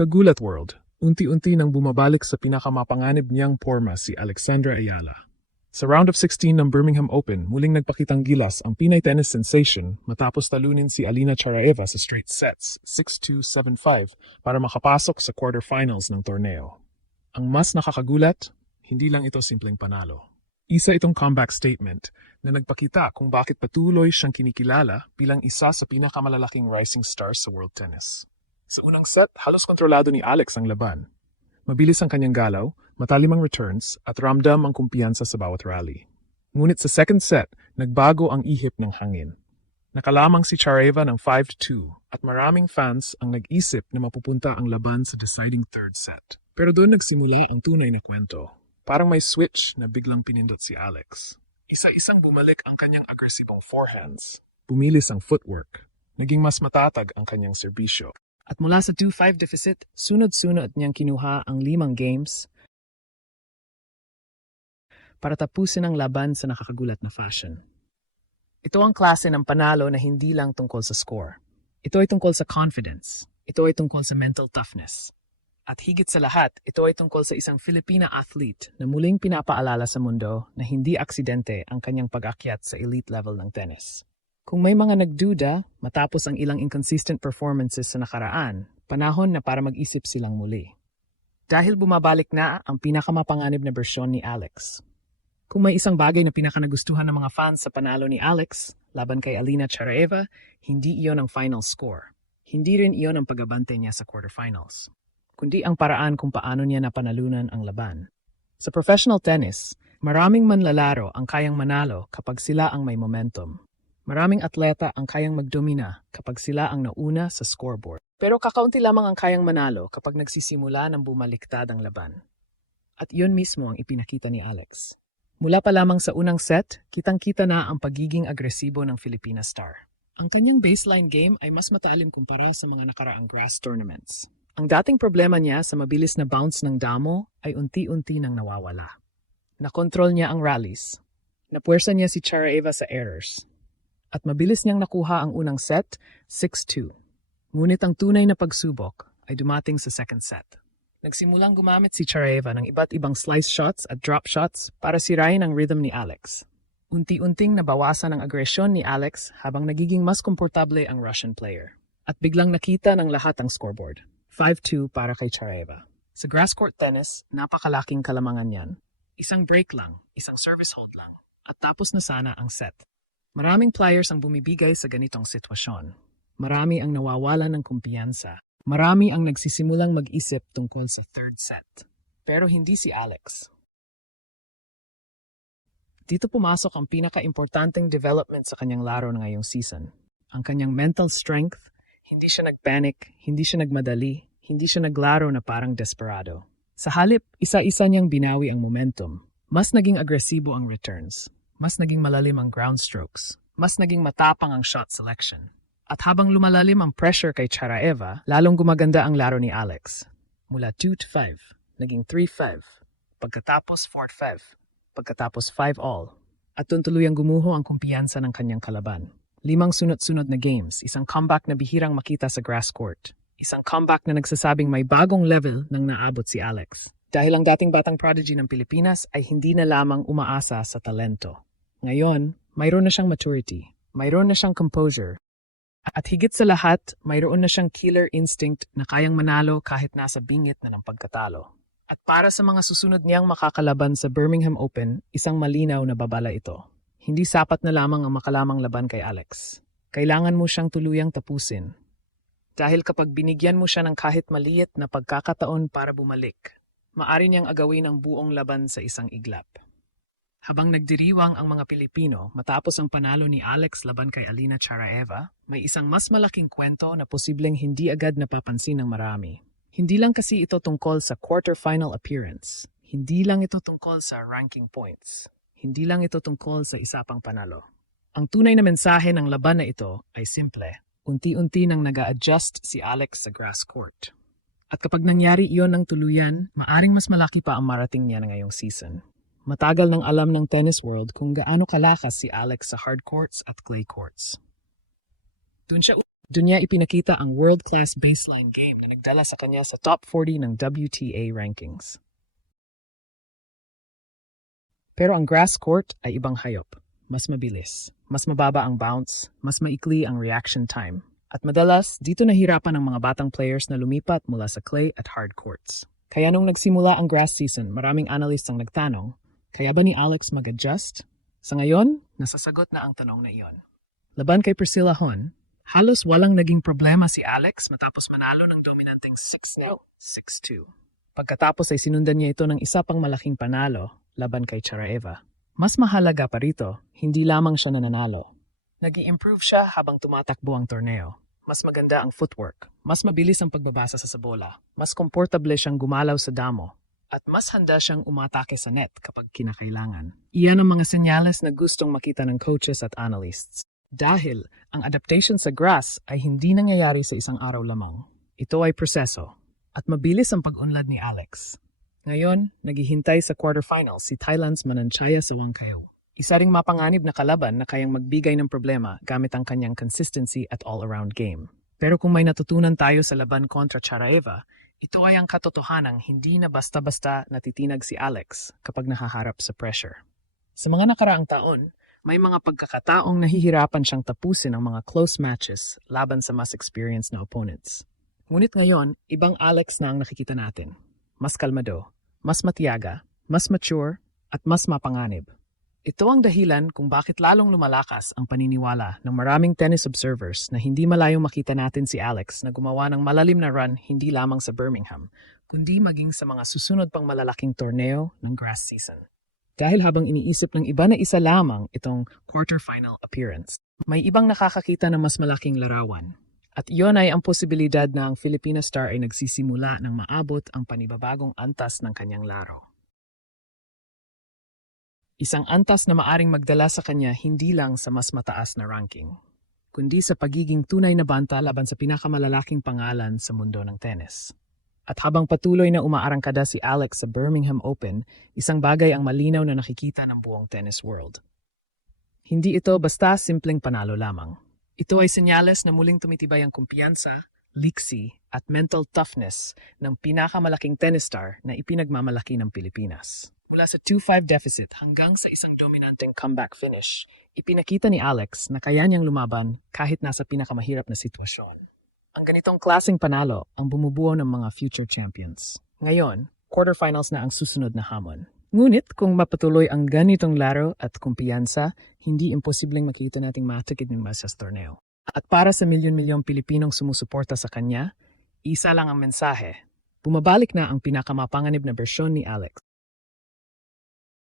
Kagulat World, unti-unti nang bumabalik sa pinakamapanganib niyang porma si Alexandra Ayala. Sa round of 16 ng Birmingham Open, muling nagpakitang gilas ang Pinay tennis sensation matapos talunin si Alina Charaeva sa straight sets 6-2, 7-5 para makapasok sa quarterfinals ng torneo. Ang mas nakakagulat, hindi lang ito simpleng panalo. Isa itong comeback statement na nagpakita kung bakit patuloy siyang kinikilala bilang isa sa pinakamalalaking rising stars sa world tennis. Sa unang set, halos kontrolado ni Alex ang laban. Mabilis ang kanyang galaw, matalim ang returns, at ramdam ang kumpiyansa sa bawat rally. Ngunit sa second set, nagbago ang ihip ng hangin. Nakalamang si Charaeva ng 5-2 at maraming fans ang nag-isip na mapupunta ang laban sa deciding third set. Pero doon nagsimula ang tunay na kwento. Parang may switch na biglang pinindot si Alex. Isa-isang bumalik ang kanyang agresibong forehands. Bumilis ang footwork. Naging mas matatag ang kanyang serbisyo. At mula sa 2-5 deficit, sunod-sunod niyang kinuha ang 5 games para tapusin ang laban sa nakakagulat na fashion. Ito ang klase ng panalo na hindi lang tungkol sa score. Ito ay tungkol sa confidence. Ito ay tungkol sa mental toughness. At higit sa lahat, ito ay tungkol sa isang Filipina athlete na muling pinapaalala sa mundo na hindi aksidente ang kanyang pag-akyat sa elite level ng tennis. Kung may mga nagduda matapos ang ilang inconsistent performances sa nakaraan, panahon na para mag-isip silang muli. Dahil bumabalik na ang pinakamapanganib na bersyon ni Alex. Kung may isang bagay na pinakanagustuhan ng mga fans sa panalo ni Alex laban kay Alina Charaeva, hindi iyon ang final score. Hindi rin iyon ang pag-abante niya sa quarterfinals. Kundi ang paraan kung paano niya napanalunan ang laban. Sa professional tennis, maraming manlalaro ang kayang manalo kapag sila ang may momentum. Maraming atleta ang kayang magdomina kapag sila ang nauna sa scoreboard. Pero kakaunti lamang ang kayang manalo kapag nagsisimula ng bumaliktad ang laban. At iyon mismo ang ipinakita ni Alex. Mula pa lamang sa unang set, kitang-kita na ang pagiging agresibo ng Filipina star. Ang kanyang baseline game ay mas matalim kumpara sa mga nakaraang grass tournaments. Ang dating problema niya sa mabilis na bounce ng damo ay unti-unti nang nawawala. Nakontrol niya ang rallies. Napuwersa niya si Charaeva sa errors. At mabilis niyang nakuha ang unang set, 6-2. Ngunit ang tunay na pagsubok ay dumating sa second set. Nagsimulang gumamit si Charaeva ng iba't ibang slice shots at drop shots para sirain ang rhythm ni Alex. Unti-unting nabawasan ang agresyon ni Alex habang nagiging mas komportable ang Russian player. At biglang nakita ng lahat ang scoreboard. 5-2 para kay Charaeva. Sa grass court tennis, napakalaking kalamangan yan. Isang break lang, isang service hold lang, at tapos na sana ang set. Maraming players ang bumibigay sa ganitong sitwasyon. Marami ang nawawalan ng kumpiyansa. Marami ang nagsisimulang mag-isip tungkol sa third set. Pero hindi si Alex. Dito pumasok ang pinaka-importanting development sa kanyang laro na ngayong season. Ang kanyang mental strength, hindi siya nagpanic, hindi siya nagmadali, hindi siya naglaro na parang desperado. Sa halip, isa-isa niyang binawi ang momentum. Mas naging agresibo ang returns. Mas naging malalim ang ground strokes. Mas naging matapang ang shot selection. At habang lumalalim ang pressure kay Charaeva, lalong gumaganda ang laro ni Alex. Mula 2-5, naging 3-5, pagkatapos 4-5, pagkatapos 5-all. At tuntuluyang gumuho ang kumpiyansa ng kanyang kalaban. 5 sunod-sunod na games, isang comeback na bihirang makita sa grass court. Isang comeback na nagsasabing may bagong level nang naabot si Alex. Dahil ang dating batang prodigy ng Pilipinas ay hindi na lamang umaasa sa talento. Ngayon, mayroon na siyang maturity, mayroon na siyang composure, at higit sa lahat, mayroon na siyang killer instinct na kayang manalo kahit nasa bingit na ng pagkatalo. At para sa mga susunod niyang makakalaban sa Birmingham Open, isang malinaw na babala ito. Hindi sapat na lamang ang makalamang laban kay Alex. Kailangan mo siyang tuluyang tapusin. Dahil kapag binigyan mo siya ng kahit maliit na pagkakataon para bumalik, maari niyang agawin ang buong laban sa isang iglap. Habang nagdiriwang ang mga Pilipino matapos ang panalo ni Alex laban kay Alina Charaeva, may isang mas malaking kwento na posibleng hindi agad napapansin ng marami. Hindi lang kasi ito tungkol sa quarterfinal appearance. Hindi lang ito tungkol sa ranking points. Hindi lang ito tungkol sa isa pang panalo. Ang tunay na mensahe ng laban na ito ay simple. Unti-unti nang nag-a-adjust si Alex sa grass court. At kapag nangyari iyon ng tuluyan, maaring mas malaki pa ang marating niya na ngayong season. Matagal nang alam ng tennis world kung gaano kalakas si Alex sa hard courts at clay courts. Doon siya Doon niya ipinakita ang world-class baseline game na nagdala sa kanya sa top 40 ng WTA rankings. Pero ang grass court ay ibang hayop. Mas mabilis, mas mababa ang bounce, mas maikli ang reaction time. At madalas, dito nahirapan ang mga batang players na lumipat mula sa clay at hard courts. Kaya nung nagsimula ang grass season, maraming analysts ang nagtanong, kaya ba ni Alex mag-adjust? Sa ngayon, nasasagot na ang tanong na iyon. Laban kay Priscilla Hon, halos walang naging problema si Alex matapos manalo ng dominanteng 6-0, 6-2. Pagkatapos ay sinundan niya ito ng isa pang malaking panalo laban kay Charaeva. Mas mahalaga pa rito, hindi lamang siya nananalo. Nag-i-improve siya habang tumatakbo ang torneo. Mas maganda ang footwork, mas mabilis ang pagbabasa sa bola, mas komportable siyang gumalaw sa damo, at mas handa siyang umatake sa net kapag kinakailangan. Iyan ang mga senyales na gustong makita ng coaches at analysts. Dahil ang adaptation sa grass ay hindi nangyayari sa isang araw lamang. Ito ay proseso, at mabilis ang pag-unlad ni Alex. Ngayon, naghihintay sa quarterfinals si Thailand's Mananchaya Sawangkaew. Isa ring mapanganib na kalaban na kayang magbigay ng problema gamit ang kanyang consistency at all-around game. Pero kung may natutunan tayo sa laban kontra Charaeva, ito ay ang katotohanang hindi na basta-basta natitinag si Alex kapag nahaharap sa pressure. Sa mga nakaraang taon, may mga pagkakataong nahihirapan siyang tapusin ang mga close matches laban sa mas experienced na opponents. Ngunit ngayon, ibang Alex na ang nakikita natin. Mas kalmado, mas matiyaga, mas mature, at mas mapanganib. Ito ang dahilan kung bakit lalong lumalakas ang paniniwala ng maraming tennis observers na hindi malayong makita natin si Alex na gumawa ng malalim na run hindi lamang sa Birmingham, kundi maging sa mga susunod pang malalaking torneo ng grass season. Dahil habang iniisip ng iba na isa lamang itong quarterfinal appearance, may ibang nakakakita ng mas malaking larawan. At iyon ay ang posibilidad na ang Filipina star ay nagsisimula ng maabot ang panibabagong antas ng kanyang laro. Isang antas na maaring magdala sa kanya hindi lang sa mas mataas na ranking, kundi sa pagiging tunay na banta laban sa pinakamalalaking pangalan sa mundo ng tennis. At habang patuloy na umaarangkada si Alex sa Birmingham Open, isang bagay ang malinaw na nakikita ng buong tennis world. Hindi ito basta simpleng panalo lamang. Ito ay senyales na muling tumitibay ang kumpiyansa, liksi at mental toughness ng pinakamalaking tennis star na ipinagmamalaki ng Pilipinas. Mula sa 2-5 deficit hanggang sa isang dominanteng comeback finish, ipinakita ni Alex na kaya niyang lumaban kahit nasa pinakamahirap na sitwasyon. Ang ganitong klaseng panalo ang bumubuo ng mga future champions. Ngayon, quarterfinals na ang susunod na hamon. Ngunit kung mapatuloy ang ganitong laro at kumpiyansa, hindi imposibleng makita nating matikid ng sa torneo. At para sa milyon-milyong Pilipinong sumusuporta sa kanya, isa lang ang mensahe. Bumabalik na ang pinakamapanganib na bersyon ni Alex.